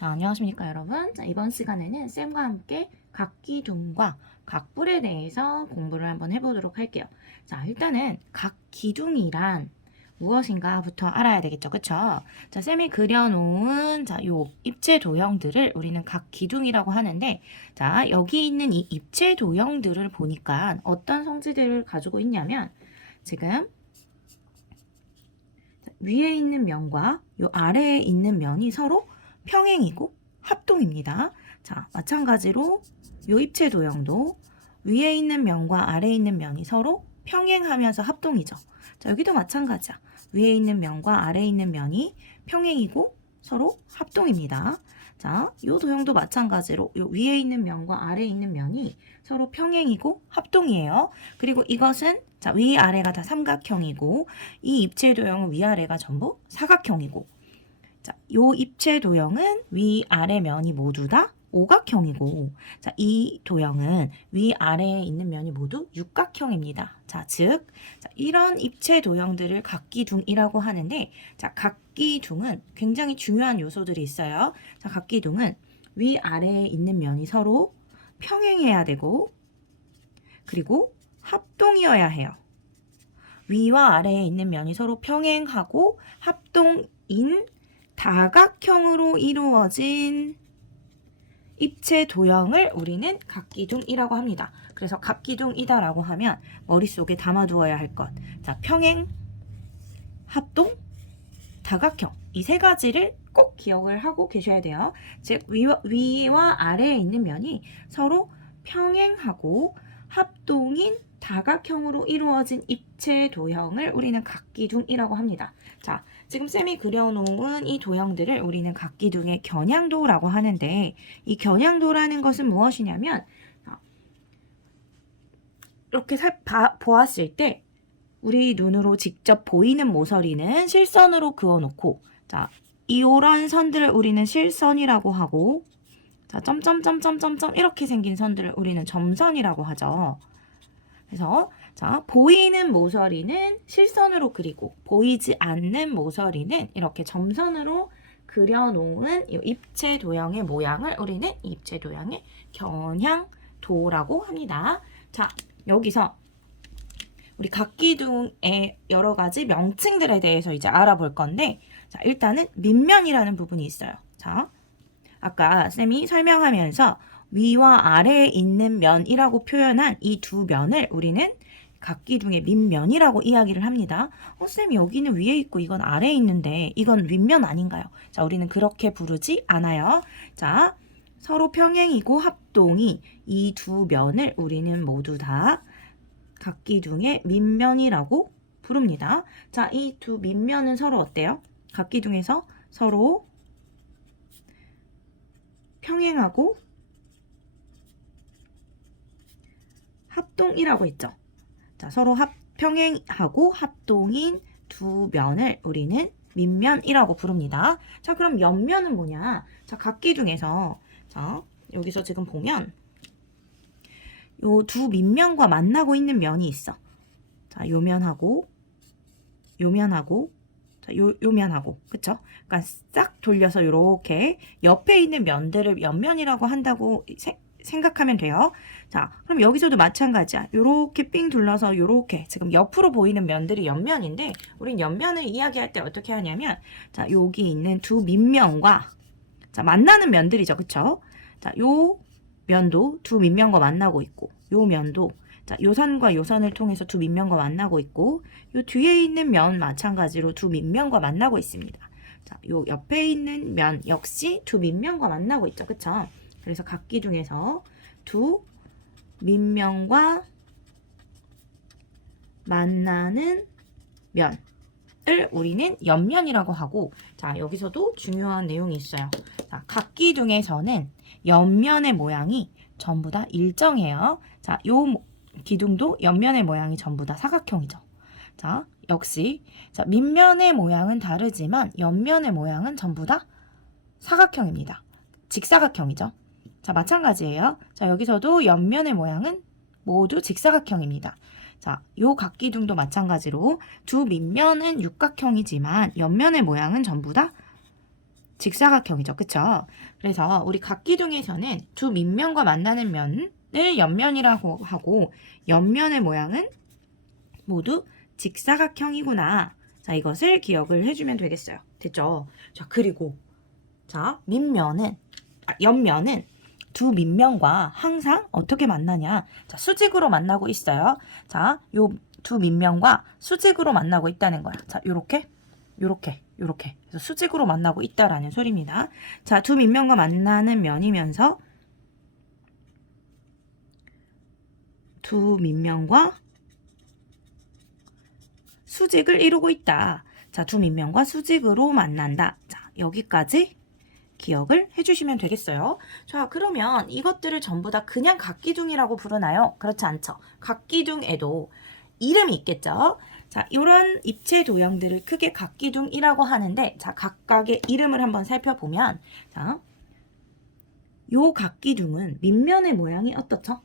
자, 안녕하십니까 여러분. 자, 이번 시간에는 쌤과 함께 각기둥과 각불에 대해서 공부를 한번 해보도록 할게요. 자, 일단은 각기둥이란 무엇인가부터 알아야 되겠죠. 그쵸? 자, 쌤이 그려놓은 요 입체 도형들을 우리는 각기둥이라고 하는데, 자, 여기 있는 이 입체 도형들을 보니까 어떤 성질들을 가지고 있냐면, 지금 위에 있는 면과 요 아래에 있는 면이 서로 평행이고 합동입니다. 자, 마찬가지로 요 입체 도형도 위에 있는 면과 아래에 있는 면이 서로 평행하면서 합동이죠. 자, 여기도 마찬가지야. 위에 있는 면과 아래에 있는 면이 평행이고 서로 합동입니다. 자, 요 도형도 마찬가지로 요 위에 있는 면과 아래에 있는 면이 서로 평행이고 합동이에요. 그리고 이것은 자, 위아래가 다 삼각형이고 이 입체 도형은 위아래가 전부 사각형이고 자, 요 입체 도형은 위아래 면이 모두 다 오각형이고 자, 이 도형은 위아래에 있는 면이 모두 육각형입니다. 자, 즉 자, 이런 입체 도형들을 각기둥이라고 하는데 자, 각기둥은 굉장히 중요한 요소들이 있어요. 자, 각기둥은 위아래에 있는 면이 서로 평행해야 되고 그리고 합동이어야 해요. 위와 아래에 있는 면이 서로 평행하고 합동인 다각형으로 이루어진 입체 도형을 우리는 각기둥이라고 합니다. 그래서 각기둥이다라고 하면 머릿속에 담아두어야 할 것. 자, 평행, 합동, 다각형. 이 세 가지를 꼭 기억을 하고 계셔야 돼요. 즉, 위와 아래에 있는 면이 서로 평행하고 합동인 다각형으로 이루어진 입체 도형을 우리는 각기둥이라고 합니다. 자, 지금 쌤이 그려놓은 이 도형들을 우리는 각기둥의 겨냥도라고 하는데 이 겨냥도라는 것은 무엇이냐면 이렇게 보았을 때 우리 눈으로 직접 보이는 모서리는 실선으로 그어놓고 자, 이런 선들을 우리는 실선이라고 하고 자, 점점점점점점 이렇게 생긴 선들을 우리는 점선이라고 하죠. 그래서 자, 보이는 모서리는 실선으로 그리고 보이지 않는 모서리는 이렇게 점선으로 그려놓은 이 입체 도형의 모양을 우리는 입체 도형의 겨냥도라고 합니다. 자, 여기서 우리 각기둥의 여러 가지 명칭들에 대해서 이제 알아볼 건데 자, 일단은 밑면이라는 부분이 있어요. 자, 아까 쌤이 설명하면서 위와 아래에 있는 면이라고 표현한 이 두 면을 우리는 각기둥의 밑면이라고 이야기를 합니다. 쌤 여기는 위에 있고 이건 아래에 있는데 이건 윗면 아닌가요? 자, 우리는 그렇게 부르지 않아요. 자, 서로 평행이고 합동이 이 두 면을 우리는 모두 다 각기둥의 밑면이라고 부릅니다. 자, 이 두 밑면은 서로 어때요? 각기둥에서 서로 평행하고 합동이라고 했죠. 자, 서로 평행하고 합동인 두 면을 우리는 밑면이라고 부릅니다. 자, 그럼 옆면은 뭐냐? 자, 각기둥에서 자, 여기서 지금 보면 요 두 밑면과 만나고 있는 면이 있어. 자, 요 면하고 요 면하고 자, 요 면하고 그쵸? 그러니까 싹 돌려서 요렇게 옆에 있는 면들을 옆면이라고 한다고 생각하면 돼요. 자, 그럼 여기서도 마찬가지야. 요렇게 삥 둘러서 요렇게 지금 옆으로 보이는 면들이 옆면인데 우린 옆면을 이야기할 때 어떻게 하냐면 자, 여기 있는 두 밑면과 자, 만나는 면들이죠. 그쵸? 자, 요 면도 두 밑면과 만나고 있고 요 면도 자, 요 선과 요 선을 통해서 두 밑면과 만나고 있고 요 뒤에 있는 면 마찬가지로 두 밑면과 만나고 있습니다. 자, 요 옆에 있는 면 역시 두 밑면과 만나고 있죠. 그쵸? 그래서 각기둥에서 두 밑면과 만나는 면을 우리는 옆면이라고 하고 자, 여기서도 중요한 내용이 있어요. 자, 각기둥에서는 옆면의 모양이 전부 다 일정해요. 자, 요 기둥도 옆면의 모양이 전부 다 사각형이죠. 자, 역시 자, 밑면의 모양은 다르지만 옆면의 모양은 전부 다 사각형입니다. 직사각형이죠. 자, 마찬가지예요. 자, 여기서도 옆면의 모양은 모두 직사각형입니다. 자, 요 각기둥도 마찬가지로 두 밑면은 육각형이지만 옆면의 모양은 전부 다 직사각형이죠. 그쵸? 그래서 우리 각기둥에서는 두 밑면과 만나는 면을 옆면이라고 하고 옆면의 모양은 모두 직사각형이구나. 자, 이것을 기억을 해주면 되겠어요. 됐죠? 자, 그리고 자, 옆면은 두 밑면과 항상 어떻게 만나냐? 자, 수직으로 만나고 있어요. 자, 요 두 밑면과 수직으로 만나고 있다는 거야. 자, 요렇게. 그래서 수직으로 만나고 있다라는 소리입니다. 자, 두 밑면과 만나는 면이면서 두 밑면과 수직을 이루고 있다. 자, 두 밑면과 수직으로 만난다. 자, 여기까지 기억을 해주시면 되겠어요. 자, 그러면 이것들을 전부 다 그냥 각기둥이라고 부르나요? 그렇지 않죠. 각기둥에도 이름이 있겠죠. 자, 이런 입체 도형들을 크게 각기둥이라고 하는데, 자, 각각의 이름을 한번 살펴보면, 자, 요 각기둥은 밑면의 모양이 어떻죠?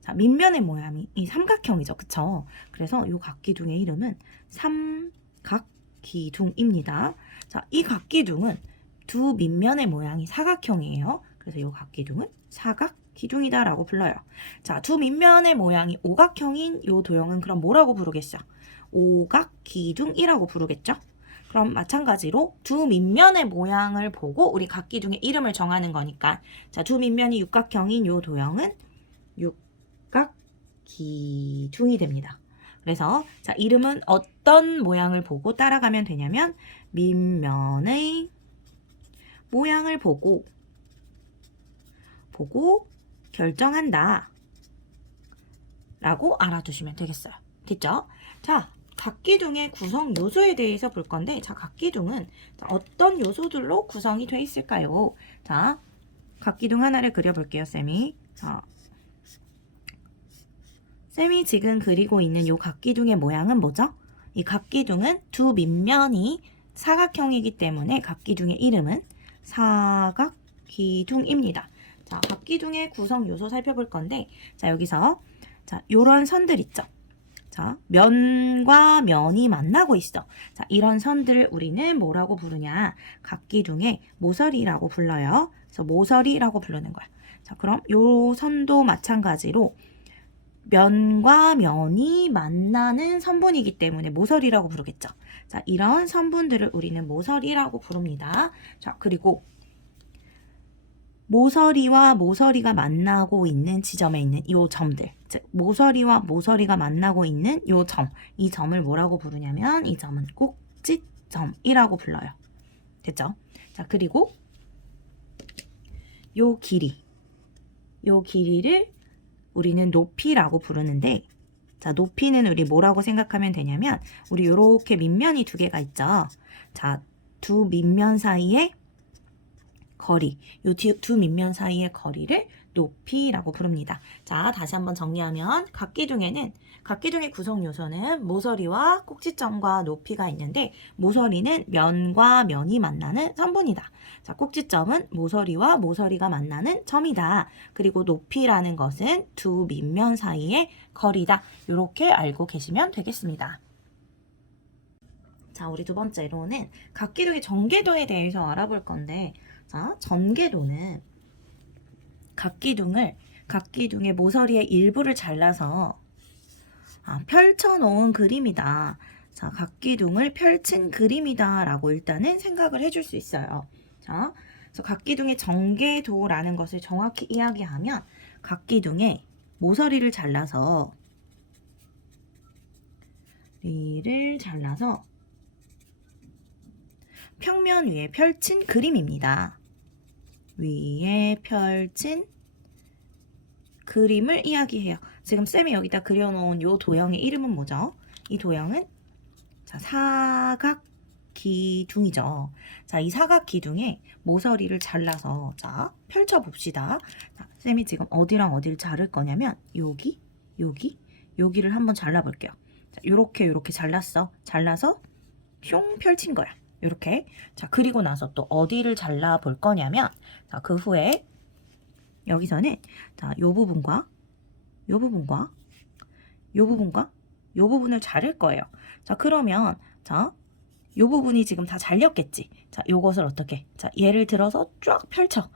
자, 밑면의 모양이 이 삼각형이죠. 그쵸? 그래서 요 각기둥의 이름은 삼각기둥입니다. 자, 이 각기둥은 두 밑면의 모양이 사각형이에요. 그래서 이 각기둥은 사각기둥이다 라고 불러요. 자, 두 밑면의 모양이 오각형인 이 도형은 그럼 뭐라고 부르겠어? 오각기둥이라고 부르겠죠? 그럼 마찬가지로 두 밑면의 모양을 보고 우리 각기둥의 이름을 정하는 거니까, 자, 두 밑면이 육각형인 이 도형은 육각기둥이 됩니다. 그래서 자, 이름은 어떤 모양을 보고 따라가면 되냐면 밑면의 모양을 보고 결정한다 라고 알아두시면 되겠어요. 됐죠? 자, 각기둥의 구성 요소에 대해서 볼 건데, 자, 각기둥은 어떤 요소들로 구성이 되어 있을까요? 자, 각기둥 하나를 그려볼게요, 쌤이. 자, 쌤이 지금 그리고 있는 요 각기둥의 모양은 뭐죠? 이 각기둥은 두 밑면이 사각형이기 때문에 각기둥의 이름은 사각기둥입니다. 자, 각기둥의 구성 요소 살펴볼 건데, 자, 여기서 자, 요런 선들 있죠? 자, 면과 면이 만나고 있어. 자, 이런 선들을 우리는 뭐라고 부르냐? 각기둥의 모서리라고 불러요. 그래서 모서리라고 부르는 거야. 자, 그럼 요 선도 마찬가지로 면과 면이 만나는 선분이기 때문에 모서리라고 부르겠죠. 자, 이런 선분들을 우리는 모서리라고 부릅니다. 자, 그리고 모서리와 모서리가 만나고 있는 지점에 있는 이 점들, 즉 모서리와 모서리가 만나고 있는 이 점을 뭐라고 부르냐면 이 점은 꼭지점이라고 불러요. 됐죠? 자, 그리고 요 길이를 우리는 높이라고 부르는데, 자, 높이는 우리 뭐라고 생각하면 되냐면 우리 요렇게 밑면이 두 개가 있죠. 자, 두 밑면 사이의 거리, 요 두 밑면 사이의 거리를 높이라고 부릅니다. 자, 다시 한번 정리하면 각기둥의 구성 요소는 모서리와 꼭지점과 높이가 있는데, 모서리는 면과 면이 만나는 선분이다. 자, 꼭지점은 모서리와 모서리가 만나는 점이다. 그리고 높이라는 것은 두 밑면 사이의 거리다. 이렇게 알고 계시면 되겠습니다. 자, 우리 두 번째로는 각기둥의 전개도에 대해서 알아볼 건데, 자, 전개도는 각기둥의 모서리의 일부를 잘라서 펼쳐 놓은 그림이다. 자, 각기둥을 펼친 그림이다 라고 일단은 생각을 해줄 수 있어요. 자, 그래서 각기둥의 전개도라는 것을 정확히 이야기하면 각기둥의 모서리를 잘라서 평면 위에 펼친 그림입니다. 위에 펼친 그림을 이야기해요. 지금 쌤이 여기다 그려놓은 이 도형의 이름은 뭐죠? 이 도형은 자, 사각기둥이죠. 자, 이 사각기둥의 모서리를 잘라서 자, 펼쳐봅시다. 자, 쌤이 지금 어디랑 어디를 자를 거냐면 여기를 한번 잘라볼게요. 자, 요렇게 잘라서 뿅 펼친 거야. 이렇게. 자, 그리고 나서 또 어디를 잘라 볼 거냐면, 자, 그 후에 여기서는 자, 요 부분과 요 부분을 자를 거예요. 자, 그러면 자, 요 부분이 지금 다 잘렸겠지. 자, 요것을 어떻게? 자, 예를 들어서 쫙 펼쳐.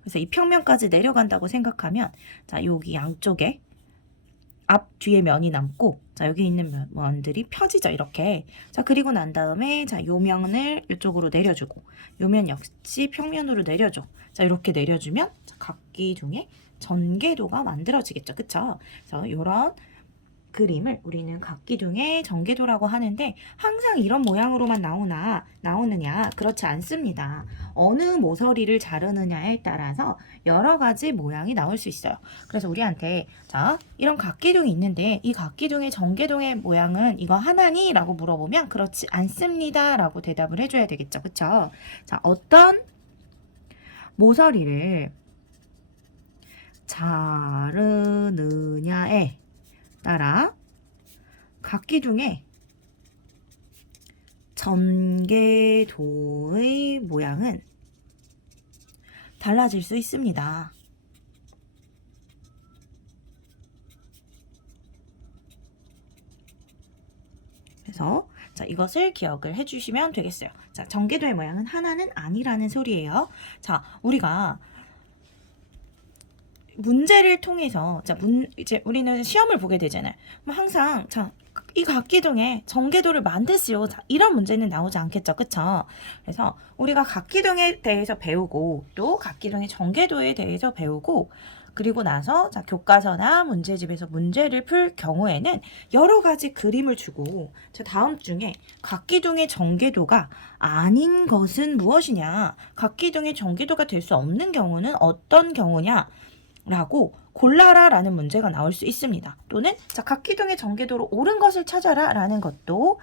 그래서 이 평면까지 내려간다고 생각하면, 자, 여기 양쪽에 앞, 뒤에 면이 남고, 자, 여기 있는 면들이 펴지죠, 이렇게. 자, 그리고 난 다음에, 자, 요 면을 이쪽으로 내려주고, 요 면 역시 평면으로 내려줘. 자, 이렇게 내려주면, 자, 각기둥의 전개도가 만들어지겠죠, 그쵸? 그래서 요런 그림을 우리는 각기둥의 전개도라고 하는데 항상 이런 모양으로만 나오느냐? 그렇지 않습니다. 어느 모서리를 자르느냐에 따라서 여러 가지 모양이 나올 수 있어요. 그래서 우리한테 자, 이런 각기둥이 있는데 이 각기둥의 전개도의 모양은 이거 하나니? 라고 물어보면 그렇지 않습니다. 라고 대답을 해줘야 되겠죠. 그쵸? 자, 어떤 모서리를 자르느냐에 따라 각기둥의 전개도의 모양은 달라질 수 있습니다. 그래서 자, 이것을 기억을 해주시면 되겠어요. 자, 전개도의 모양은 하나는 아니라는 소리예요. 자, 우리가 문제를 통해서 자, 이제 우리는 시험을 보게 되잖아요. 그럼 항상 자, 이 각기둥의 전개도를 만드시오. 자, 이런 문제는 나오지 않겠죠. 그쵸? 그래서 우리가 각기둥에 대해서 배우고 또 각기둥의 전개도에 대해서 배우고 그리고 나서 자, 교과서나 문제집에서 문제를 풀 경우에는 여러 가지 그림을 주고 자, 다음 중에 각기둥의 전개도가 아닌 것은 무엇이냐? 각기둥의 전개도가 될 수 없는 경우는 어떤 경우냐? 라고 골라라 라는 문제가 나올 수 있습니다. 또는 자, 각기둥의 전개도로 옳은 것을 찾아라 라는 것도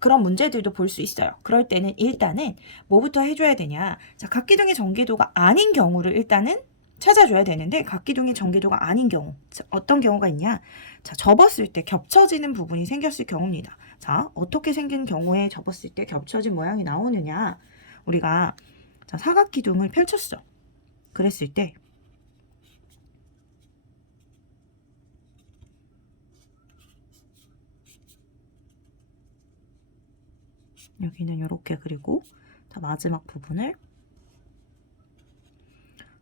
그런 문제들도 볼 수 있어요. 그럴 때는 일단은 뭐부터 해줘야 되냐. 자, 각기둥의 전개도가 아닌 경우를 일단은 찾아줘야 되는데 각기둥의 전개도가 아닌 경우 자, 어떤 경우가 있냐. 자, 접었을 때 겹쳐지는 부분이 생겼을 경우입니다. 자, 어떻게 생긴 경우에 접었을 때 겹쳐진 모양이 나오느냐. 우리가 자, 사각기둥을 펼쳤어. 그랬을 때 여기는 이렇게 그리고 자, 마지막 부분을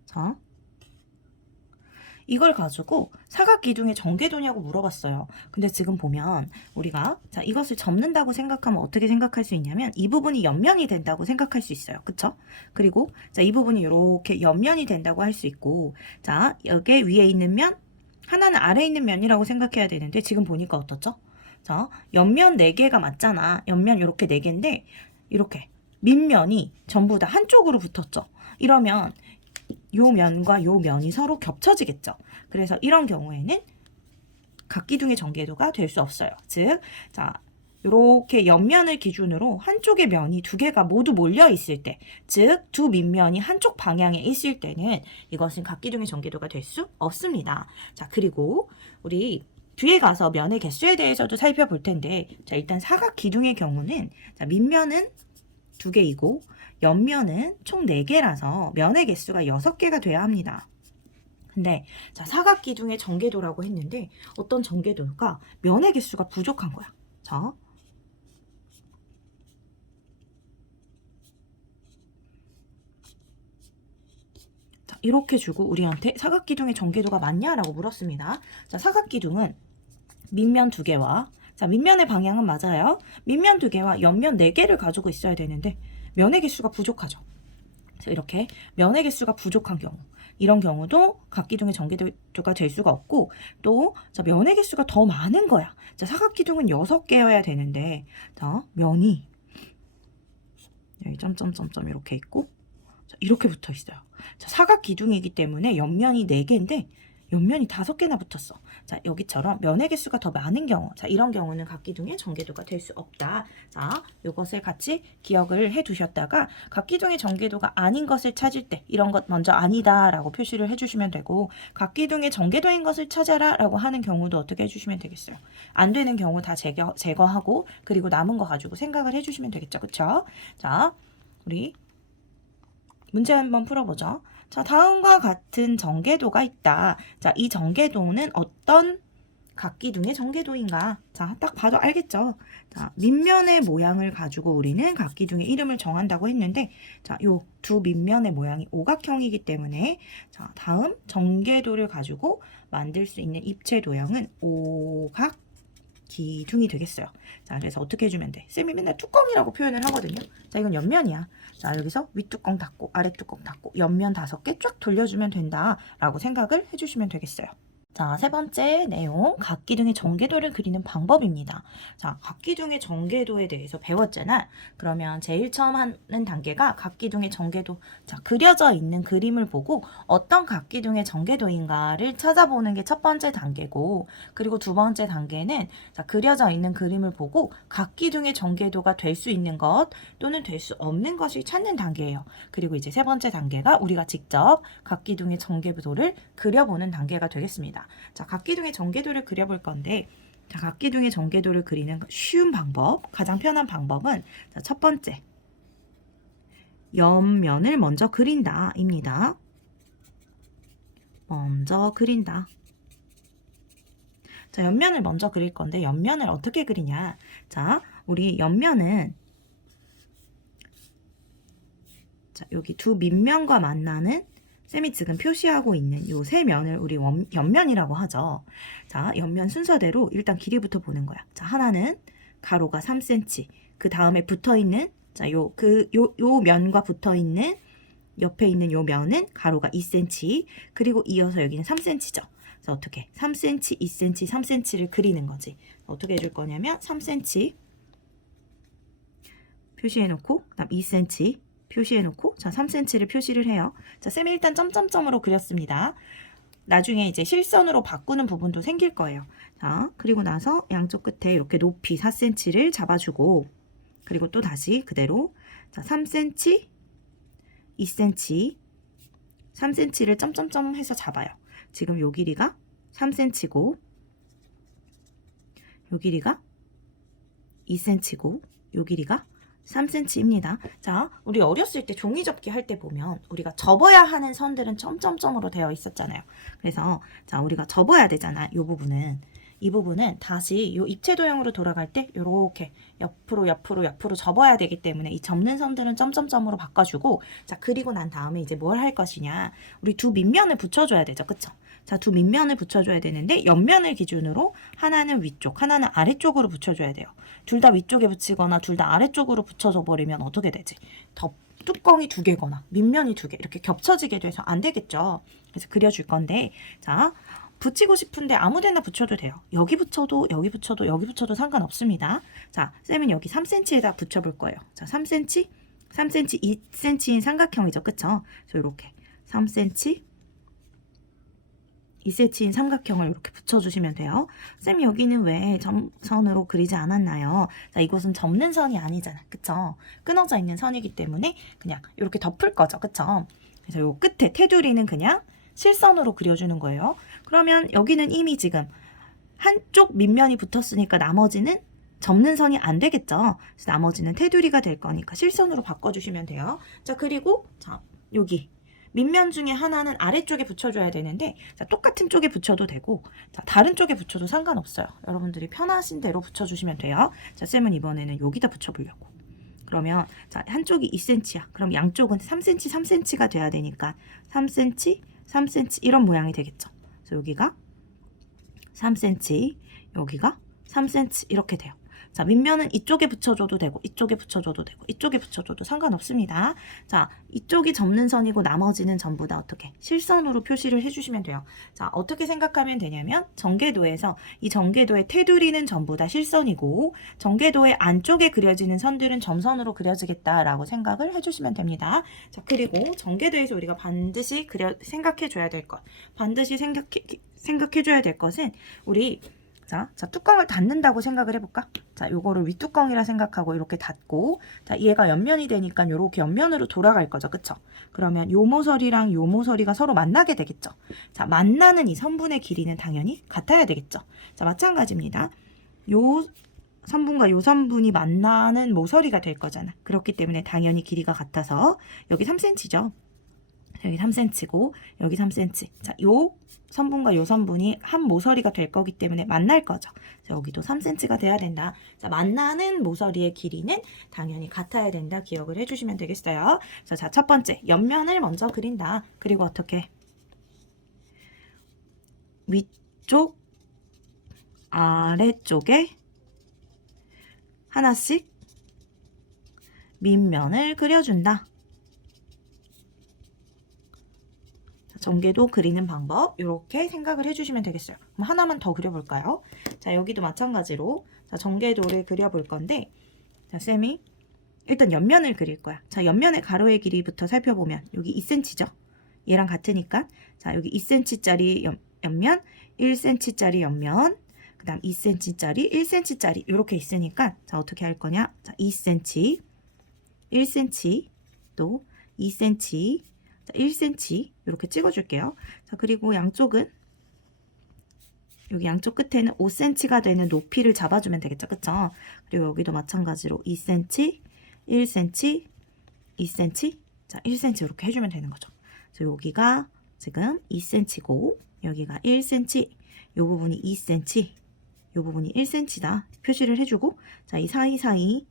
자, 이걸 가지고 사각기둥의 전개도냐고 물어봤어요. 근데 지금 보면 우리가 자, 이것을 접는다고 생각하면 어떻게 생각할 수 있냐면 이 부분이 옆면이 된다고 생각할 수 있어요. 그쵸? 그리고 자, 이 부분이 이렇게 옆면이 된다고 할 수 있고 자, 여기 위에 있는 면 하나는 아래에 있는 면이라고 생각해야 되는데 지금 보니까 어떻죠? 자, 옆면 4개가 맞잖아. 옆면 이렇게 4개인데 이렇게 밑면이 전부 다 한쪽으로 붙었죠. 이러면 요 면과 요 면이 서로 겹쳐지겠죠. 그래서 이런 경우에는 각기둥의 전개도가 될 수 없어요. 즉, 자, 이렇게 옆면을 기준으로 한쪽의 면이 2개가 모두 몰려 있을 때, 즉 두 밑면이 한쪽 방향에 있을 때는 이것은 각기둥의 전개도가 될 수 없습니다. 자, 그리고 우리 뒤에 가서 면의 개수에 대해서도 살펴볼 텐데, 자, 일단 사각기둥의 경우는 자, 밑면은 2개이고 옆면은 총 4개라서 면의 개수가 6개가 돼야 합니다. 근데 자, 사각기둥의 전개도라고 했는데 어떤 전개도가 면의 개수가 부족한 거야. 자, 이렇게 주고 우리한테 사각기둥의 전개도가 맞냐라고 물었습니다. 자, 사각기둥은 밑면 2개와 자, 밑면의 방향은 맞아요. 밑면 2개와 옆면 4개를 가지고 있어야 되는데 면의 개수가 부족하죠. 그래서 이렇게 면의 개수가 부족한 경우 이런 경우도 각기둥의 전개도가 될 수가 없고 또 자, 면의 개수가 더 많은 거야. 자, 사각기둥은 6개여야 되는데 자, 면이 여기 점점점점 이렇게 있고 자, 이렇게 붙어 있어요. 자, 사각기둥이기 때문에 옆면이 4개인데 옆면이 5개나 붙었어. 자, 여기처럼 면의 개수가 더 많은 경우 자, 이런 경우는 각기둥의 전개도가 될 수 없다. 자, 이것을 같이 기억을 해 두셨다가 각기둥의 전개도가 아닌 것을 찾을 때 이런 것 먼저 아니다 라고 표시를 해주시면 되고 각기둥의 전개도인 것을 찾아라 라고 하는 경우도 어떻게 해주시면 되겠어요. 안 되는 경우 다 제거하고 그리고 남은 거 가지고 생각을 해주시면 되겠죠. 그쵸? 자, 우리 문제 한번 풀어보죠. 자, 다음과 같은 전개도가 있다. 자, 이 전개도는 어떤 각기둥의 전개도인가? 자, 딱 봐도 알겠죠? 자, 밑면의 모양을 가지고 우리는 각기둥의 이름을 정한다고 했는데, 자, 요 두 밑면의 모양이 오각형이기 때문에, 자, 다음 전개도를 가지고 만들 수 있는 입체 도형은 오각기둥이 되겠어요. 자, 그래서 어떻게 해주면 돼? 쌤이 맨날 뚜껑이라고 표현을 하거든요. 자, 이건 옆면이야. 자, 여기서 윗뚜껑 닫고 아랫뚜껑 닫고 옆면 5개 쫙 돌려주면 된다라고 생각을 해주시면 되겠어요. 자, 세 번째 내용, 각기둥의 전개도를 그리는 방법입니다. 자, 각기둥의 전개도에 대해서 배웠잖아. 그러면 제일 처음 하는 단계가 각기둥의 전개도, 자, 그려져 있는 그림을 보고 어떤 각기둥의 전개도인가를 찾아보는 게 첫 번째 단계고, 그리고 두 번째 단계는 자, 그려져 있는 그림을 보고 각기둥의 전개도가 될 수 있는 것 또는 될 수 없는 것을 찾는 단계예요. 그리고 이제 세 번째 단계가 우리가 직접 각기둥의 전개도를 그려보는 단계가 되겠습니다. 자, 각기둥의 전개도를 그려볼 건데, 자, 각기둥의 전개도를 그리는 쉬운 방법, 가장 편한 방법은 자, 첫 번째, 옆면을 먼저 그린다 입니다. 먼저 그린다. 자, 옆면을 먼저 그릴 건데 옆면을 어떻게 그리냐? 자, 우리 옆면은 자, 여기 두 밑면과 만나는 쌤이 지금 표시하고 있는 요 세 면을 우리 옆면이라고 하죠. 자, 옆면 순서대로 일단 길이부터 보는 거야. 자, 하나는 가로가 3cm. 그 다음에 붙어 있는 자, 요 면과 붙어 있는 옆에 있는 요 면은 가로가 2cm. 그리고 이어서 여기는 3cm죠. 그래서 어떻게? 3cm, 2cm, 3cm를 그리는 거지. 어떻게 해줄 거냐면 3cm 표시해 놓고 그다음 2cm 표시해 놓고 자 3cm를 표시를 해요. 자, 쌤이 일단 점점점으로 그렸습니다. 나중에 이제 실선으로 바꾸는 부분도 생길 거예요. 자, 그리고 나서 양쪽 끝에 이렇게 높이 4cm를 잡아주고, 그리고 또 다시 그대로 자 3cm, 2cm, 3cm를 점점점 해서 잡아요. 지금 요 길이가 3cm고 요 길이가 2cm고 요 길이가 3cm입니다. 자, 우리 어렸을 때 종이접기 할 때 보면 우리가 접어야 하는 선들은 점점점으로 되어 있었잖아요. 그래서 자, 우리가 접어야 되잖아. 이 부분은 다시 이 입체 도형으로 돌아갈 때 이렇게 옆으로 접어야 되기 때문에 이 접는 선들은 점점점으로 바꿔주고, 자, 그리고 난 다음에 이제 뭘 할 것이냐? 우리 두 밑면을 붙여줘야 되죠. 그쵸? 자, 두 밑면을 붙여줘야 되는데 옆면을 기준으로 하나는 위쪽, 하나는 아래쪽으로 붙여줘야 돼요. 둘 다 위쪽에 붙이거나 둘 다 아래쪽으로 붙여줘 버리면 어떻게 되지? 뚜껑이 2개거나 밑면이 2개 이렇게 겹쳐지게 돼서 안 되겠죠. 그래서 그려줄 건데, 자, 붙이고 싶은데 아무 데나 붙여도 돼요. 여기 붙여도 여기 붙여도 여기 붙여도 상관없습니다. 자, 쌤은 여기 3cm에다 붙여볼 거예요. 자, 3cm, 3cm, 2cm인 삼각형이죠. 그쵸? 그래서 이렇게 3cm, 2cm인 삼각형을 이렇게 붙여주시면 돼요. 쌤, 여기는 왜 점선으로 그리지 않았나요? 자, 이곳은 접는 선이 아니잖아. 그쵸? 끊어져 있는 선이기 때문에 그냥 이렇게 덮을 거죠. 그쵸? 그래서 요 끝에 테두리는 그냥 실선으로 그려주는 거예요. 그러면 여기는 이미 지금 한쪽 밑면이 붙었으니까 나머지는 접는 선이 안 되겠죠. 그래서 나머지는 테두리가 될 거니까 실선으로 바꿔주시면 돼요. 자, 그리고 자, 여기 밑면 중에 하나는 아래쪽에 붙여줘야 되는데, 자, 똑같은 쪽에 붙여도 되고, 자, 다른 쪽에 붙여도 상관없어요. 여러분들이 편하신 대로 붙여주시면 돼요. 자, 쌤은 이번에는 여기다 붙여보려고. 그러면 자, 한쪽이 2cm야. 그럼 양쪽은 3cm, 3cm가 돼야 되니까 3cm, 3cm 이런 모양이 되겠죠. 그래서 여기가 3cm, 여기가 3cm 이렇게 돼요. 자, 밑면은 이쪽에 붙여줘도 되고 이쪽에 붙여줘도 되고 이쪽에 붙여줘도 상관없습니다. 자, 이쪽이 접는 선이고 나머지는 전부 다 어떻게 실선으로 표시를 해주시면 돼요. 자, 어떻게 생각하면 되냐면 전개도에서 이 전개도의 테두리는 전부 다 실선이고 전개도의 안쪽에 그려지는 선들은 점선으로 그려지겠다라고 생각을 해주시면 됩니다. 자, 그리고 전개도에서 우리가 반드시 생각해줘야 될 것, 반드시 생각해줘야 될 것은 우리 자, 뚜껑을 닫는다고 생각을 해볼까? 자, 요거를 윗뚜껑이라 생각하고 이렇게 닫고, 자, 얘가 옆면이 되니까 요렇게 옆면으로 돌아갈 거죠. 그쵸? 그러면 요 모서리랑 요 모서리가 서로 만나게 되겠죠. 자, 만나는 이 선분의 길이는 당연히 같아야 되겠죠. 자, 마찬가지입니다. 요 선분과 요 선분이 만나는 모서리가 될 거잖아. 그렇기 때문에 당연히 길이가 같아서 여기 3cm죠. 여기 3cm고 여기 3cm. 자, 요 선분과 요 선분이 한 모서리가 될 거기 때문에 만날 거죠. 자, 여기도 3cm가 돼야 된다. 자, 만나는 모서리의 길이는 당연히 같아야 된다. 기억을 해주시면 되겠어요. 자, 첫 번째 옆면을 먼저 그린다. 그리고 어떻게? 위쪽, 아래쪽에 하나씩 밑면을 그려준다. 전개도 그리는 방법 이렇게 생각을 해주시면 되겠어요. 그럼 하나만 더 그려볼까요? 자, 여기도 마찬가지로 자, 전개도를 그려볼 건데 자, 쌤이 일단 옆면을 그릴 거야. 자, 옆면의 가로의 길이부터 살펴보면 여기 2cm죠. 얘랑 같으니까 자, 여기 2cm짜리 옆면, 1cm짜리 옆면, 그 다음 2cm짜리, 1cm짜리 이렇게 있으니까 자, 어떻게 할 거냐? 자, 2cm, 1cm, 또 2cm, 자, 1cm 이렇게 찍어줄게요. 자, 그리고 양쪽은 여기 양쪽 끝에는 5cm가 되는 높이를 잡아주면 되겠죠. 그쵸? 그리고 여기도 마찬가지로 2cm, 1cm, 2cm, 자, 1cm 이렇게 해주면 되는 거죠. 그래서 여기가 지금 2cm고 여기가 1cm, 이 부분이 2cm, 이 부분이 1cm다. 표시를 해주고 자, 이 사이사이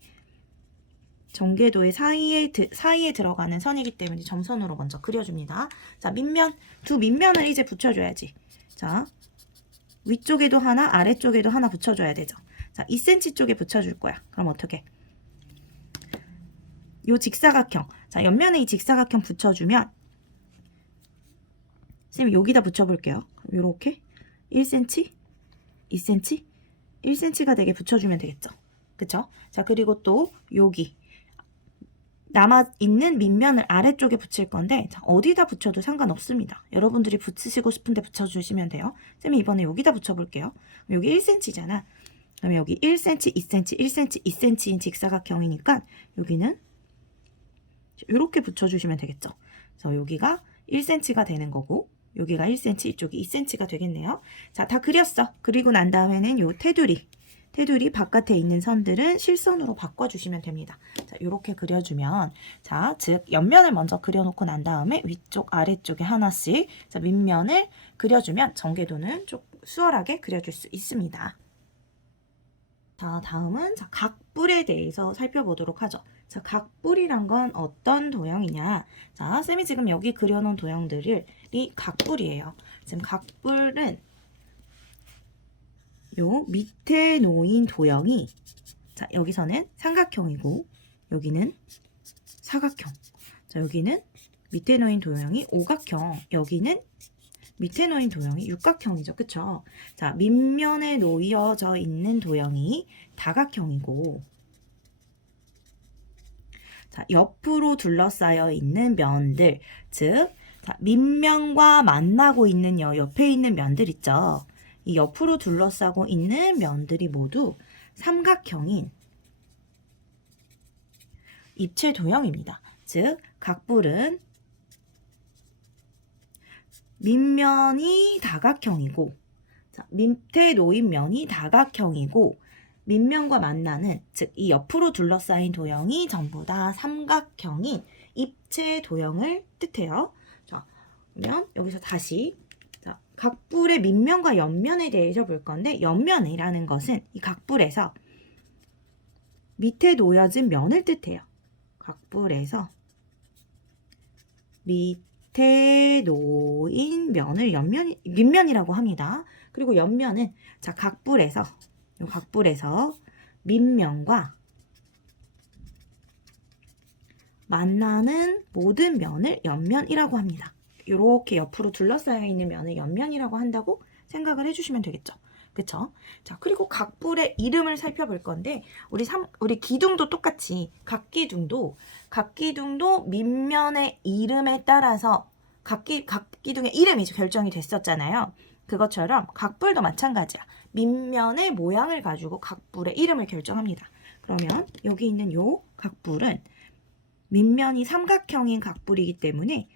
전개도의 사이에 들어가는 선이기 때문에 점선으로 먼저 그려줍니다. 자, 두 밑면을 이제 붙여줘야지. 자, 위쪽에도 하나, 아래쪽에도 하나 붙여줘야 되죠. 자, 2cm 쪽에 붙여줄 거야. 그럼 어떻게? 요 직사각형. 자, 옆면에 이 직사각형 붙여주면 선생님 여기다 붙여볼게요. 요렇게 1cm, 2cm, 1cm가 되게 붙여주면 되겠죠. 그쵸? 자, 그리고 또 여기 남아있는 밑면을 아래쪽에 붙일 건데 자, 어디다 붙여도 상관없습니다. 여러분들이 붙이시고 싶은데 붙여주시면 돼요. 쌤이 이번에 여기다 붙여볼게요. 여기 1cm잖아. 그러면 여기 1cm, 2cm, 1cm, 2cm인 직사각형이니까 여기는 이렇게 붙여주시면 되겠죠. 그래서 여기가 1cm가 되는 거고 여기가 1cm, 이쪽이 2cm가 되겠네요. 자, 다 그렸어. 그리고 난 다음에는 요 테두리 바깥에 있는 선들은 실선으로 바꿔주시면 됩니다. 자, 이렇게 그려주면 자, 즉 옆면을 먼저 그려놓고 난 다음에 위쪽 아래쪽에 하나씩 자, 밑면을 그려주면 전개도는 좀 수월하게 그려줄 수 있습니다. 자, 다음은 자, 각뿔에 대해서 살펴보도록 하죠. 자, 각뿔이란 건 어떤 도형이냐? 자, 쌤이 지금 여기 그려놓은 도형들이 각뿔이에요. 지금 각뿔은 요 밑에 놓인 도형이 자, 여기서는 삼각형이고 여기는 사각형. 자, 여기는 밑에 놓인 도형이 오각형. 여기는 밑에 놓인 도형이 육각형이죠. 그쵸? 자, 밑면에 놓여져 있는 도형이 다각형이고 자, 옆으로 둘러싸여 있는 면들, 즉 자, 밑면과 만나고 있는 옆에 있는 면들 있죠. 이 옆으로 둘러싸고 있는 면들이 모두 삼각형인 입체 도형입니다. 즉 각뿔은 밑면이 다각형이고 자, 밑에 놓인 면이 다각형이고 밑면과 만나는 즉 이 옆으로 둘러싸인 도형이 전부 다 삼각형인 입체 도형을 뜻해요. 자, 그러면 여기서 다시 자, 각뿔의 밑면과 옆면에 대해서 볼 건데 옆면이라는 것은 이 각뿔에서 밑에 놓여진 면을 뜻해요. 각뿔에서 밑에 놓인 면을 밑면이라고 합니다. 그리고 옆면은 자, 각뿔에서 밑면과 만나는 모든 면을 옆면이라고 합니다. 이렇게 옆으로 둘러싸여 있는 면을 옆면이라고 한다고 생각을 해주시면 되겠죠. 그쵸? 자, 그리고 각뿔의 이름을 살펴볼 건데 우리 기둥도 똑같이 각기둥도 밑면의 이름에 따라서 각기둥의 이름이 결정이 됐었잖아요. 그것처럼 각뿔도 마찬가지야. 밑면의 모양을 가지고 각뿔의 이름을 결정합니다. 그러면 여기 있는 요 각뿔은 밑면이 삼각형인 각뿔이기 때문에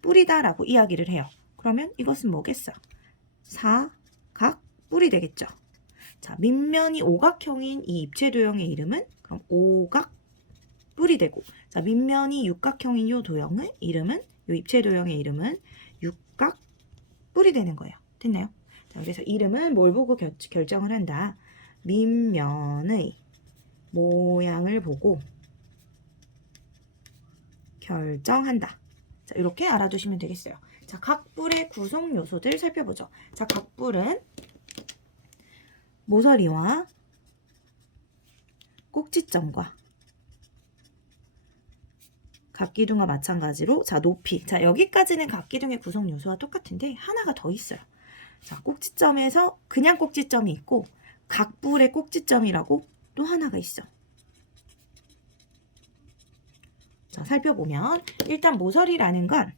삼각뿔이다라고 이야기를 해요. 그러면 이것은 뭐겠어? 사각뿔이 되겠죠. 자, 밑면이 오각형인 이 입체 도형의 이름은 그럼 오각뿔 뿔이 되고, 자, 밑면이 육각형인 요 도형의 이름은, 요 입체 도형의 이름은 육각 뿔이 되는 거예요. 됐나요? 자, 그래서 이름은 뭘 보고 결정을 한다. 밑면의 모양을 보고 결정한다. 자, 이렇게 알아두시면 되겠어요. 자, 각 뿔의 구성 요소들 살펴보죠. 자, 각 뿔은 모서리와 꼭지점과 각기둥과 마찬가지로, 자, 높이. 자, 여기까지는 각기둥의 구성 요소와 똑같은데 하나가 더 있어요. 자, 꼭지점에서 그냥 꼭지점이 있고 각뿔의 꼭지점이라고 또 하나가 있어. 자, 살펴보면 일단 모서리라는 건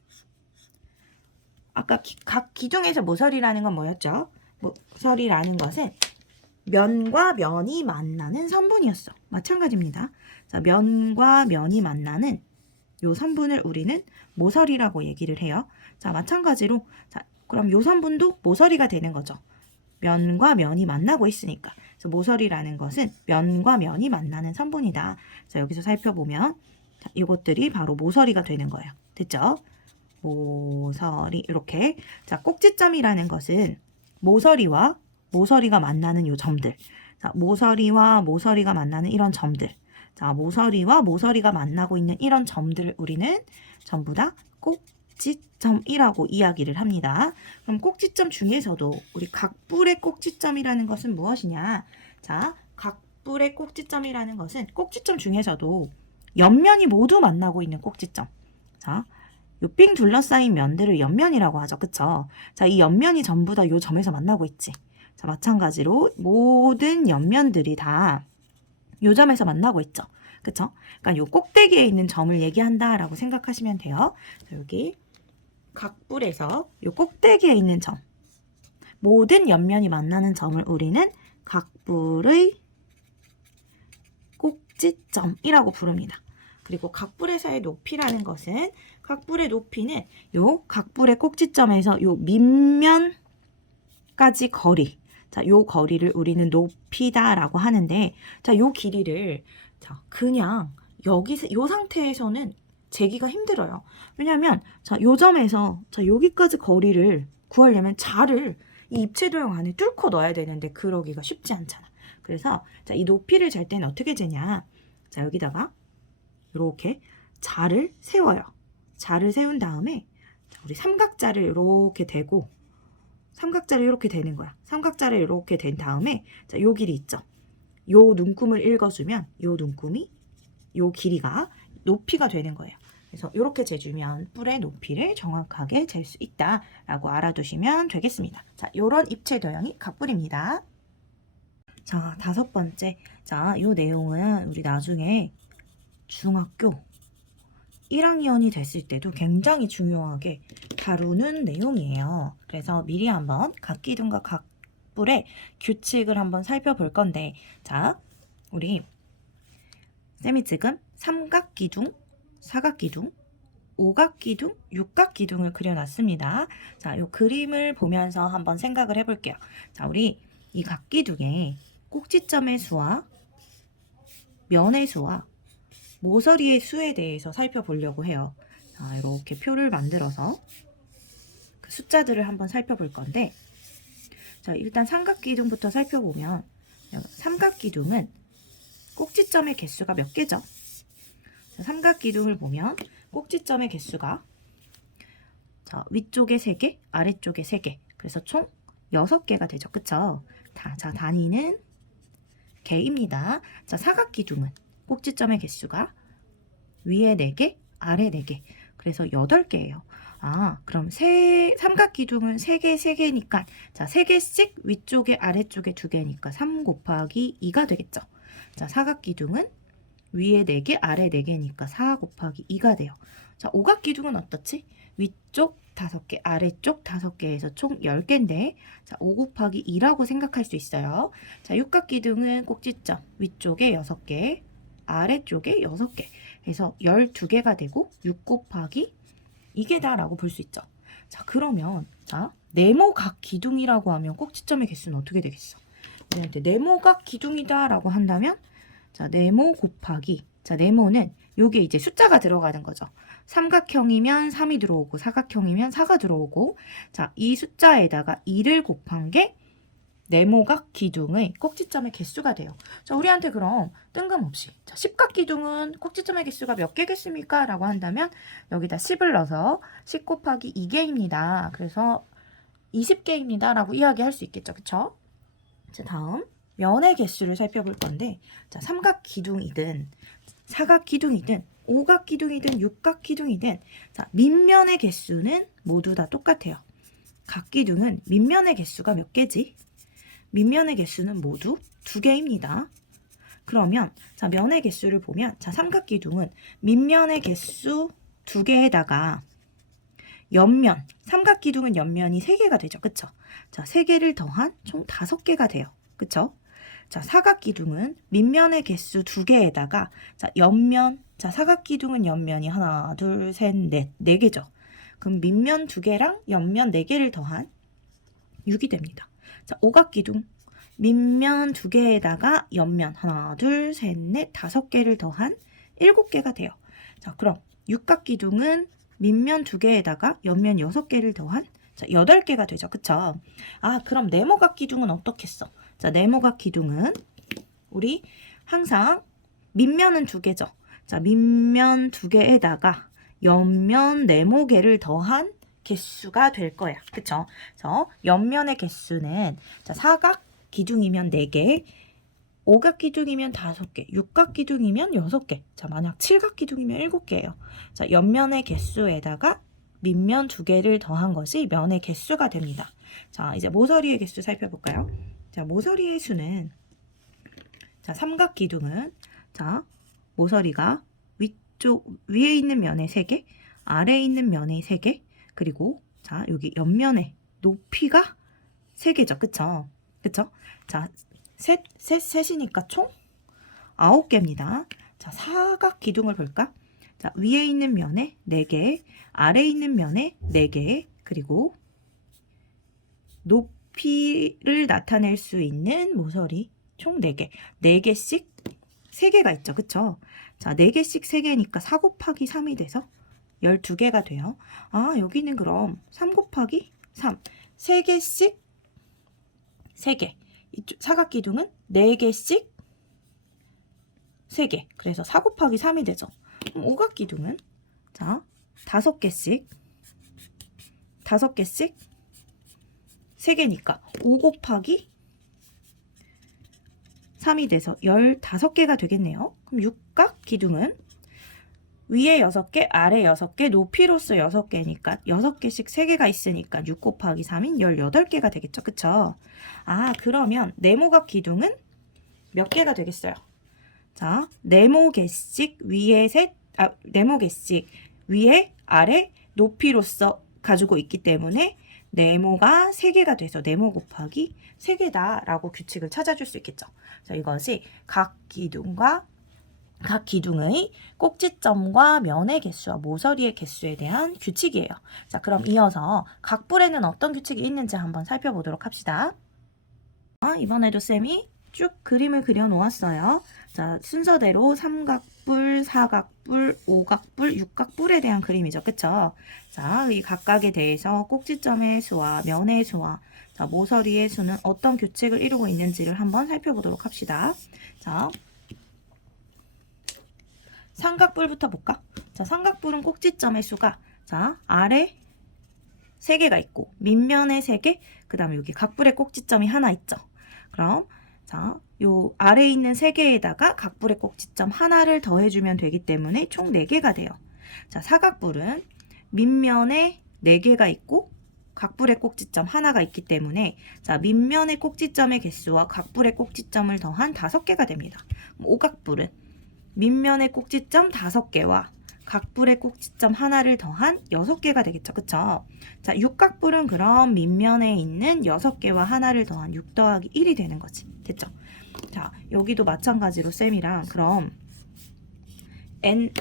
아까 각 기둥에서 모서리라는 건 뭐였죠? 모서리라는 것은 면과 면이 만나는 선분이었어. 마찬가지입니다. 자, 면과 면이 만나는 요 선분을 우리는 모서리라고 얘기를 해요. 자, 마찬가지로, 자, 그럼 요 선분도 모서리가 되는 거죠. 면과 면이 만나고 있으니까. 그래서 모서리라는 것은 면과 면이 만나는 선분이다. 자, 여기서 살펴보면 자, 이것들이 바로 모서리가 되는 거예요. 됐죠? 모서리 이렇게. 자, 꼭지점이라는 것은 모서리와 모서리가 만나는 요 점들. 자, 모서리와 모서리가 만나는 이런 점들. 자, 모서리와 모서리가 만나고 있는 이런 점들을 우리는 전부 다 꼭지점이라고 이야기를 합니다. 그럼 꼭지점 중에서도 우리 각뿔의 꼭지점이라는 것은 무엇이냐? 자, 각뿔의 꼭지점이라는 것은 꼭지점 중에서도 옆면이 모두 만나고 있는 꼭지점. 자, 요 삥 둘러싸인 면들을 옆면이라고 하죠. 그쵸? 자, 이 옆면이 전부 다 요 점에서 만나고 있지. 자, 마찬가지로 모든 옆면들이 다 요 점에서 만나고 있죠. 그쵸? 그러니까 요 꼭대기에 있는 점을 얘기한다라고 생각하시면 돼요. 자, 여기 각뿔에서 요 꼭대기에 있는 점, 모든 옆면이 만나는 점을 우리는 각뿔의 꼭지점이라고 부릅니다. 그리고 각뿔에서의 높이라는 것은 각뿔의 높이는 요 각뿔의 꼭지점에서 요 밑면까지 거리, 자, 요 거리를 우리는 높이다라고 하는데, 자, 요 길이를 자, 그냥 여기서 요 상태에서는 재기가 힘들어요. 왜냐하면 자, 요 점에서 자, 여기까지 거리를 구하려면 자를 이 입체 도형 안에 뚫고 넣어야 되는데 그러기가 쉽지 않잖아. 그래서 자, 이 높이를 잴 때는 어떻게 재냐? 자, 여기다가 이렇게 자를 세워요. 자를 세운 다음에 우리 삼각자를 이렇게 대고 삼각자를 이렇게 대는 거야. 삼각자를 이렇게 된 다음에 자, 요 길이 있죠. 요 눈금을 읽어주면 요 눈금이 요 길이가 높이가 되는 거예요. 그래서 이렇게 재주면 뿔의 높이를 정확하게 잴 수 있다라고 알아두시면 되겠습니다. 자, 요런 입체 도형이 각뿔입니다. 자, 5번째. 자, 요 내용은 우리 나중에 중학교 1학년이 됐을 때도 굉장히 중요하게 다루는 내용이에요. 그래서 미리 한번 각기둥과 각뿔의 규칙을 한번 살펴볼 건데, 자, 우리 쌤이 지금 삼각기둥, 사각기둥, 오각기둥, 육각기둥을 그려놨습니다. 자, 이 그림을 보면서 한번 생각을 해볼게요. 자, 우리 이 각기둥의 꼭지점의 수와 면의 수와 모서리의 수에 대해서 살펴보려고 해요. 자, 이렇게 표를 만들어서 그 숫자들을 한번 살펴볼 건데, 자, 일단 삼각기둥부터 살펴보면 삼각기둥은 꼭지점의 개수가 몇 개죠? 자, 삼각기둥을 보면 꼭지점의 개수가 자, 위쪽에 3개, 아래쪽에 3개. 그래서 총 6개가 되죠. 그쵸? 자, 단위는 개입니다. 자, 사각기둥은 꼭지점의 개수가 위에 4개, 아래 4개. 그래서 8개예요. 아, 그럼 삼각기둥은 3개, 3개니까 자, 3개씩 위쪽에 아래쪽에 2개니까 3 곱하기 2가 되겠죠. 자, 사각기둥은 위에 4개, 아래 4개니까 4 곱하기 2가 돼요. 자, 오각기둥은 어떻지? 위쪽 5개, 아래쪽 5개에서 총 10개인데 자, 5 곱하기 2라고 생각할 수 있어요. 자, 육각기둥은 꼭지점 위쪽에 6개, 아래쪽에 6개 해서 12개가 되고 6 곱하기 2개다라고 볼 수 있죠. 자, 그러면 자, 네모각 기둥이라고 하면 꼭지점의 개수는 어떻게 되겠어? 우리한테 네모각 기둥이다라고 한다면 자, 네모 곱하기 자, 네모는 요게 이제 숫자가 들어가는 거죠. 삼각형이면 3이 들어오고 사각형이면 4가 들어오고 자, 이 숫자에다가 2를 곱한 게 네모각 기둥의 꼭지점의 개수가 돼요. 자, 우리한테 그럼 뜬금없이 자, 십각 기둥은 꼭지점의 개수가 몇 개겠습니까? 라고 한다면 여기다 10을 넣어서 10 곱하기 2개입니다. 그래서 20개입니다. 라고 이야기할 수 있겠죠. 그쵸? 자, 다음 면의 개수를 살펴볼 건데 자, 삼각 기둥이든 사각 기둥이든 오각 기둥이든 육각 기둥이든 자, 밑면의 개수는 모두 다 똑같아요. 각 기둥은 밑면의 개수가 몇 개지? 밑면의 개수는 모두 2개입니다. 그러면 자, 면의 개수를 보면 자, 삼각 기둥은 밑면의 개수 2개에다가 옆면, 삼각 기둥은 옆면이 3개가 되죠. 그쵸? 자, 3개를 더한 총 5개가 돼요. 그쵸? 자, 사각 기둥은 밑면의 개수 2개에다가 자, 옆면, 자, 사각 기둥은 옆면이 하나, 둘, 셋, 넷, 4개죠. 그럼 밑면 2개랑 옆면 4개를 더한 6이 됩니다. 자, 오각 기둥 밑면 2개에다가 옆면 하나, 둘, 셋, 넷, 5개를 더한 7개가 돼요. 자, 그럼 육각 기둥은 밑면 2개에다가 옆면 6개를 더한 자, 8개가 되죠. 그쵸? 아, 그럼 네모각 기둥은 어떻겠어? 자, 네모각 기둥은 우리 항상 밑면은 2개죠. 자, 밑면 2개에다가 옆면 네모개를 더한 개수가 될 거야. 그쵸? 그래서 옆면의 개수는 자, 사각 기둥이면 4개, 오각 기둥이면 5개, 육각 기둥이면 6개. 자, 만약 칠각 기둥이면 7개예요. 자, 옆면의 개수에다가 밑면 2개를 더한 것이 면의 개수가 됩니다. 자, 이제 모서리의 개수 살펴볼까요? 자, 모서리의 수는 자, 삼각 기둥은 자, 모서리가 위에 있는 면에 3개, 아래에 있는 면에 3개, 그리고 자, 여기 옆면에 높이가 3개죠. 그쵸? 그쵸? 자, 셋이니까 총 9개입니다. 자, 사각 기둥을 볼까? 자, 위에 있는 면에 4개, 아래에 있는 면에 4개, 그리고 높이를 나타낼 수 있는 모서리 총 4개. 4개씩 3개가 있죠. 그쵸? 자, 4개씩 3개니까 4 곱하기 3이 돼서 12개가 돼요. 아, 여기는 그럼 3 곱하기 3. 3개씩 3개. 이쪽 사각기둥은 4개씩 3개. 그래서 4 곱하기 3이 되죠. 그럼 오각기둥은 자, 5개씩 3개니까 5 곱하기 3이 돼서 15개가 되겠네요. 그럼 육각 기둥은 위에 6개, 아래 6개, 높이로서 6개니까 6개씩 3개가 있으니까 6 곱하기 3인 18개가 되겠죠. 그쵸? 아, 그러면 네모각 기둥은 몇 개가 되겠어요? 자, 네모개씩 네모개씩 위에, 아래, 높이로서 가지고 있기 때문에 네모가 3개가 돼서 네모 곱하기 3개다 라고 규칙을 찾아줄 수 있겠죠. 자, 이것이 각 기둥의 꼭지점과 면의 개수와 모서리의 개수에 대한 규칙이에요. 자, 그럼 이어서 각불에는 어떤 규칙이 있는지 한번 살펴보도록 합시다. 이번에도 쌤이 쭉 그림을 그려 놓았어요. 자, 순서대로 삼각뿔, 사각뿔, 오각뿔, 육각뿔에 대한 그림이죠. 그쵸? 자, 이 각각에 대해서 꼭지점의 수와 면의 수와 자, 모서리의 수는 어떤 규칙을 이루고 있는지를 한번 살펴보도록 합시다. 자, 삼각뿔부터 볼까? 자, 삼각뿔은 꼭지점의 수가 자, 아래 3개가 있고 밑면에 3개, 그 다음에 여기 각뿔의 꼭지점이 하나 있죠. 그럼 자, 요 아래에 있는 3개에다가 각뿔의 꼭지점 하나를 더해주면 되기 때문에 총 4개가 돼요. 자, 사각뿔은 밑면에 4개가 있고 각뿔의 꼭지점 하나가 있기 때문에 자, 밑면의 꼭지점의 개수와 각뿔의 꼭지점을 더한 5개가 됩니다. 오각뿔은 밑면의 꼭지점 5개와 각뿔의 꼭지점 하나를 더한 6개가 되겠죠. 그쵸? 자, 육각뿔은 그럼 밑면에 있는 6개와 하나를 더한 6 더하기 1이 되는 거지. 됐죠? 자, 여기도 마찬가지로 쌤이랑 그럼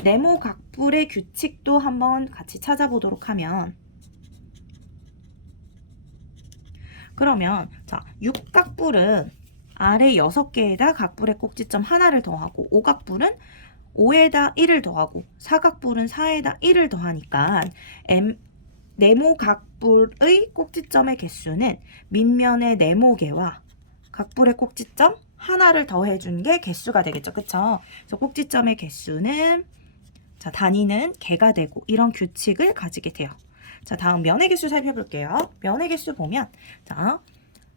네모 각뿔의 규칙도 한번 같이 찾아보도록 하면 그러면 자, 육각뿔은 아래 6개에다 각뿔의 꼭지점 하나를 더하고 오각뿔은 5에다 1을 더하고 사각뿔은 4에다 1을 더하니까 네모각뿔의 꼭지점의 개수는 밑면의 네모개와 각뿔의 꼭지점 하나를 더해준 게 개수가 되겠죠. 그쵸? 그래서 꼭지점의 개수는 자, 단위는 개가 되고 이런 규칙을 가지게 돼요. 자, 다음 면의 개수 살펴볼게요. 면의 개수 보면 자,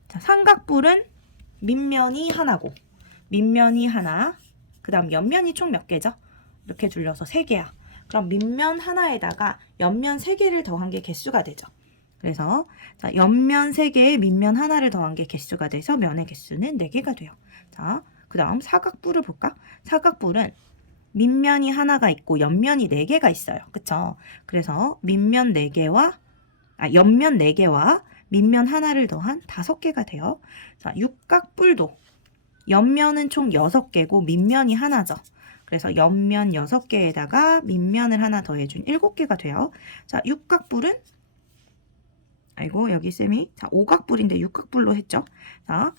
삼각뿔은 밑면이 하나고 밑면이 하나, 그 다음 옆면이 총 몇 개죠? 이렇게 둘러서 3개야. 그럼 밑면 하나에다가 옆면 3개를 더한 게 개수가 되죠. 그래서 자, 옆면 3개에 밑면 하나를 더한 게 개수가 돼서 면의 개수는 4개가 돼요. 자, 그 다음 사각뿔을 볼까? 사각뿔은 밑면이 하나가 있고 옆면이 4개가 있어요. 그쵸? 그래서 옆면 4개와 밑면 하나를 더한 5개가 돼요. 자, 육각뿔도 옆면은 총 6개고 밑면이 하나죠. 그래서 옆면 6개에다가 밑면을 하나 더해준 7개가 돼요. 자, 육각뿔은 아이고 여기 쌤이 자 오각뿔인데 육각뿔로 했죠. 자,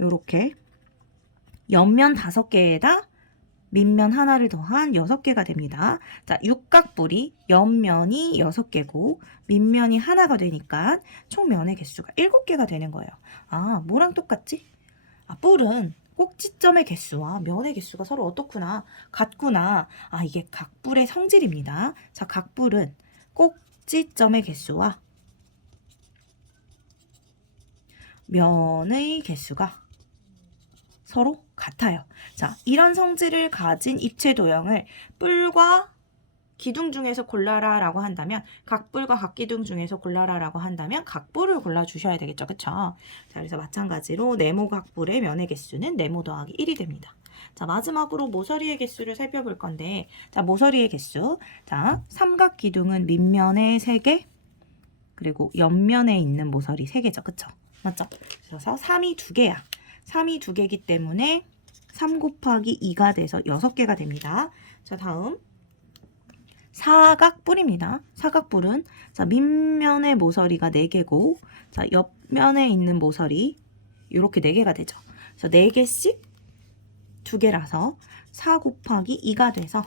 요렇게 옆면 5개에다 밑면 하나를 더한 6개가 됩니다. 자, 육각뿔이 옆면이 6개고 밑면이 하나가 되니까 총 면의 개수가 7개가 되는 거예요. 아, 뭐랑 똑같지? 아, 뿔은 꼭지점의 개수와 면의 개수가 서로 어떻구나, 같구나. 아, 이게 각뿔의 성질입니다. 자, 각뿔은 꼭지점의 개수와 면의 개수가 서로 같아요. 자, 이런 성질을 가진 입체 도형을 뿔과 기둥 중에서 골라라 라고 한다면 각뿔과 각기둥 중에서 골라라 라고 한다면 각뿔을 골라주셔야 되겠죠. 그쵸? 자, 그래서 마찬가지로 네모각뿔의 면의 개수는 네모 더하기 1이 됩니다. 자, 마지막으로 모서리의 개수를 살펴볼 건데 자, 모서리의 개수 자, 삼각기둥은 밑면에 3개 그리고 옆면에 있는 모서리 3개죠. 그쵸? 맞죠? 그래서 3이 2개야. 3이 2개이기 때문에 3 곱하기 2가 돼서 6개가 됩니다. 자, 다음 사각뿔입니다. 사각뿔은 자, 밑면의 모서리가 4개고 자, 옆면에 있는 모서리 이렇게 4개가 되죠. 그래서 4개씩 2개라서 4 곱하기 2가 돼서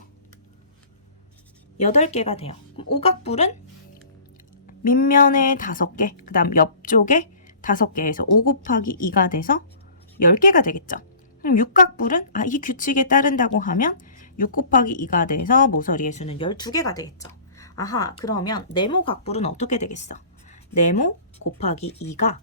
8개가 돼요. 그럼 오각뿔은 밑면에 5개, 그 다음 옆쪽에 5개에서 5 곱하기 2가 돼서 10개가 되겠죠. 그럼 육각뿔은 이 규칙에 따른다고 하면 6 곱하기 2가 돼서 모서리의 수는 12개가 되겠죠. 아하, 그러면 네모각뿔은 어떻게 되겠어? 네모 곱하기 2가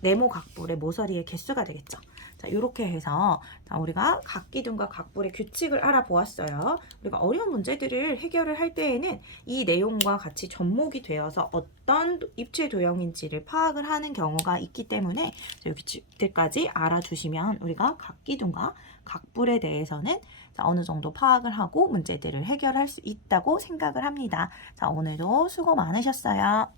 네모각뿔의 모서리의 개수가 되겠죠. 자, 이렇게 해서 우리가 각기둥과 각뿔의 규칙을 알아보았어요. 우리가 어려운 문제들을 해결을 할 때에는 이 내용과 같이 접목이 되어서 어떤 입체 도형인지를 파악을 하는 경우가 있기 때문에 이 규칙들까지 알아주시면 우리가 각기둥과 각뿔에 대해서는 어느 정도 파악을 하고 문제들을 해결할 수 있다고 생각을 합니다. 자, 오늘도 수고 많으셨어요.